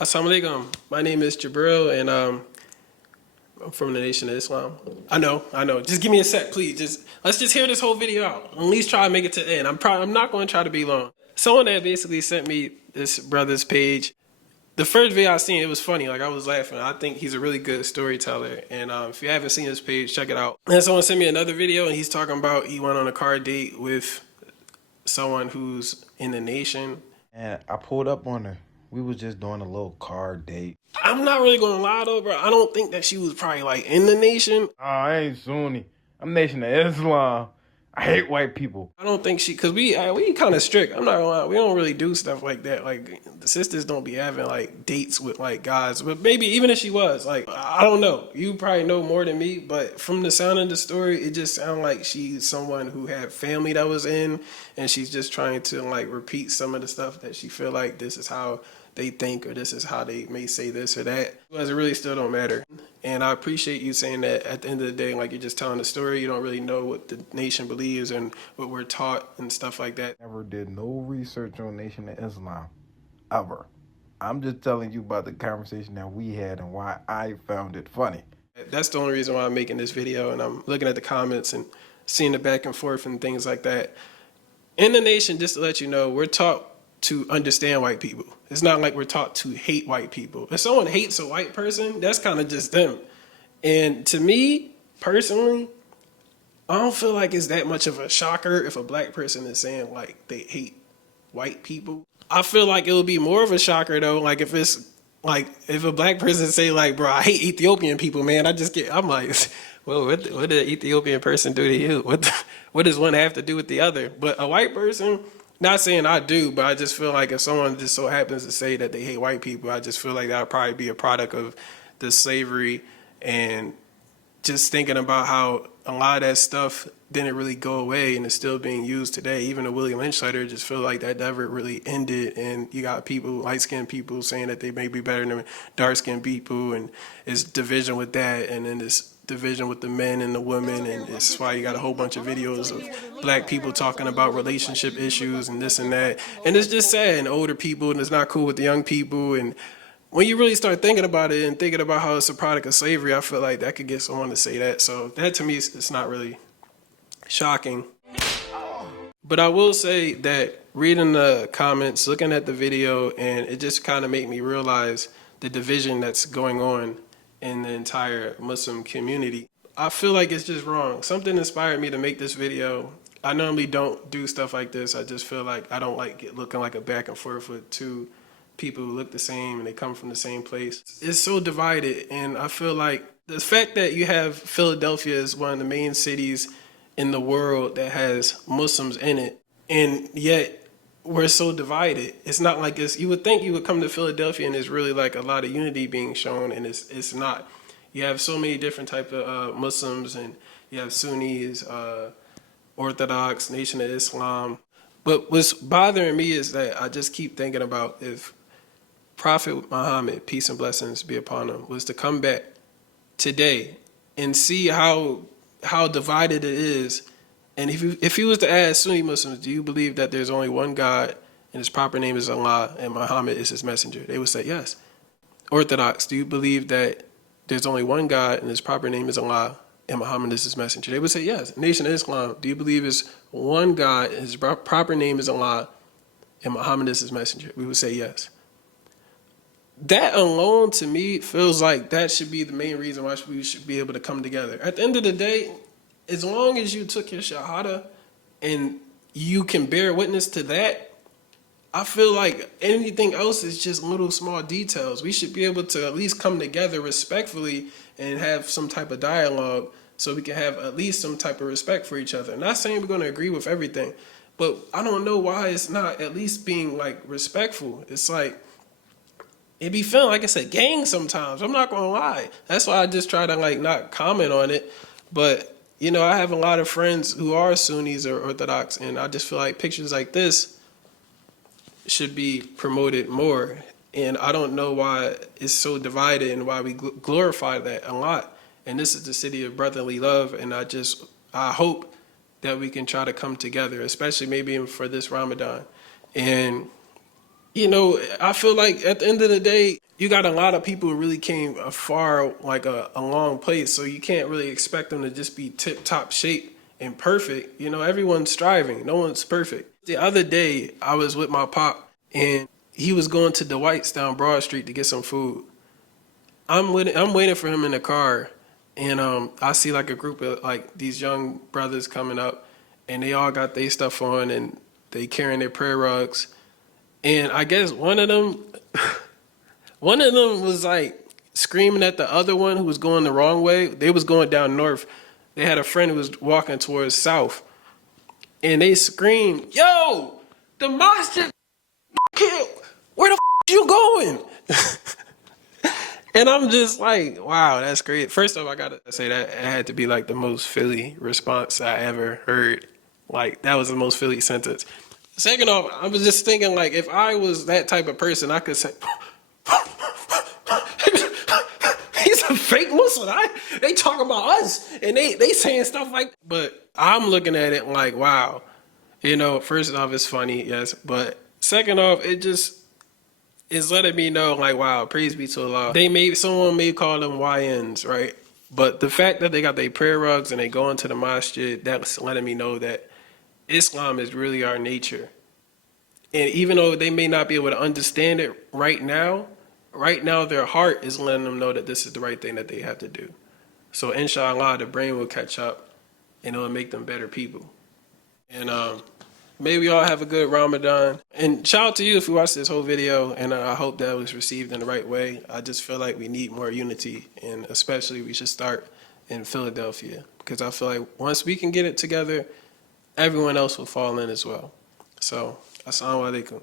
Assalamu alaikum. My name is Jabril, and I'm from the Nation of Islam. I know. Just give me a sec, please. Let's just hear this whole video out. At least try to make it to the end. I'm not going to try to be long. Someone that basically sent me this brother's page. The first video I seen, it was funny. Like, I was laughing. I think he's a really good storyteller. And if you haven't seen his page, check it out. And someone sent me another video, and he's talking about he went on a car date with someone who's in the Nation. And I pulled up on her. We was just doing a little car date. I'm not really going to lie, though, bro. I don't think that she was probably, like, in the Nation. Oh, I ain't Sunni. I'm Nation of Islam. I hate white people. I don't think because we kind of strict. I'm not gonna lie. We don't really do stuff like that. Like, the sisters don't be having, like, dates with, like, guys. But maybe even if she was, like, I don't know. You probably know more than me. But from the sound of the story, it just sounded like she's someone who had family that was in. And she's just trying to, like, repeat some of the stuff that she feel like this is how they think, or this is how they may say this or that. Because it really still don't matter. And I appreciate you saying that at the end of the day, like, you're just telling the story. You don't really know what the Nation believes and what we're taught and stuff like that. Never did no research on Nation of Islam, ever. I'm just telling you about the conversation that we had and why I found it funny. That's the only reason why I'm making this video, and I'm looking at the comments and seeing the back and forth and things like that. In the Nation, just to let you know, we're taught to understand white people. It's not like we're taught to hate white people. If someone hates a white person, that's kind of just them. And to me, personally, I don't feel like it's that much of a shocker if a black person is saying, like, they hate white people. I feel like it would be more of a shocker, though, like, if it's, like, if a black person say, like, bro, I hate Ethiopian people, man, I'm like, well, what did an Ethiopian person do to you? What does one have to do with the other? But a white person, not saying I do, but I just feel like if someone just so happens to say that they hate white people, I just feel like that would probably be a product of the slavery and just thinking about how a lot of that stuff didn't really go away and is still being used today. Even the William Lynch letter, just feel like that never really ended. And you got people, light-skinned people, saying that they may be better than dark-skinned people, and it's division with that, and then this division with the men and the women, and it's why you got a whole bunch of videos of black people talking about relationship issues and this and that. And it's just sad, and older people, and it's not cool with the young people. And when you really start thinking about it and thinking about how it's a product of slavery, I feel like that could get someone to say that. So that, to me, it's not really shocking. But I will say that reading the comments, looking at the video, and it just kind of made me realize the division that's going on in the entire Muslim community. I feel like it's just wrong. Something inspired me to make this video. I normally don't do stuff like this. I just feel like I don't like it looking like a back and forth with two people who look the same and they come from the same place. It's so divided, and I feel like the fact that you have Philadelphia as one of the main cities in the world that has Muslims in it, and yet we're so divided. It's not like you would think you would come to Philadelphia and there's really like a lot of unity being shown, and it's not. You have so many different type of Muslims, and you have Sunnis, Orthodox, Nation of Islam. But what's bothering me is that I just keep thinking about if Prophet Muhammad, peace and blessings be upon him, was to come back today and see how divided it is. And if he was to ask Sunni Muslims, do you believe that there's only one God and his proper name is Allah and Muhammad is his messenger? They would say yes. Orthodox, do you believe that there's only one God and his proper name is Allah and Muhammad is his messenger? They would say yes. Nation of Islam, do you believe it's one God and his proper name is Allah and Muhammad is his messenger? We would say yes. That alone, to me, feels like that should be the main reason why we should be able to come together. At the end of the day, as long as you took your shahada and you can bear witness to that, I feel like anything else is just little small details. We should be able to at least come together respectfully and have some type of dialogue so we can have at least some type of respect for each other. I'm not saying we're going to agree with everything, but I don't know why it's not at least being, like, respectful. It's like, it be feeling like it's a gang sometimes. I'm not going to lie. That's why I just try to, like, not comment on it. But, you know, I have a lot of friends who are Sunnis or Orthodox, and I just feel like pictures like this should be promoted more. And I don't know why it's so divided and why we glorify that a lot. And this is the city of brotherly love, and I hope that we can try to come together, especially maybe for this Ramadan. And You know, I feel like at the end of the day, you got a lot of people who really came a far, like a long place. So you can't really expect them to just be tip top shape and perfect. You know, everyone's striving. No one's perfect. The other day, I was with my pop and he was going to Dwight's down Broad Street to get some food. I'm waiting for him in the car, and I see like a group of like these young brothers coming up, and they all got their stuff on, and they carrying their prayer rugs, and I guess one of them was like screaming at the other one who was going the wrong way. They was going down north. They had a friend who was walking towards south, and they screamed, "Yo, the mosque kid, where the you going?" And I'm just like, wow, that's great. First off, I gotta say that it had to be like the most Philly response I ever heard. Like that was the most Philly sentence. Second off, I was just thinking like if I was that type of person, I could say he's a fake Muslim. They talk about us and they saying stuff like, but I'm looking at it like, wow, you know, first off, it's funny, yes, but second off, it just is letting me know, like, wow, praise be to Allah. Someone may call them YNs, right? But the fact that they got their prayer rugs and they go into the masjid, that's letting me know that Islam is really our nature. And even though they may not be able to understand it right now their heart is letting them know that this is the right thing that they have to do. So inshallah, the brain will catch up and it'll make them better people. And may we all have a good Ramadan. And shout out to you if you watched this whole video, and I hope that was received in the right way. I just feel like we need more unity, and especially we should start in Philadelphia, because I feel like once we can get it together, everyone else will fall in as well. So, assalamu alaikum.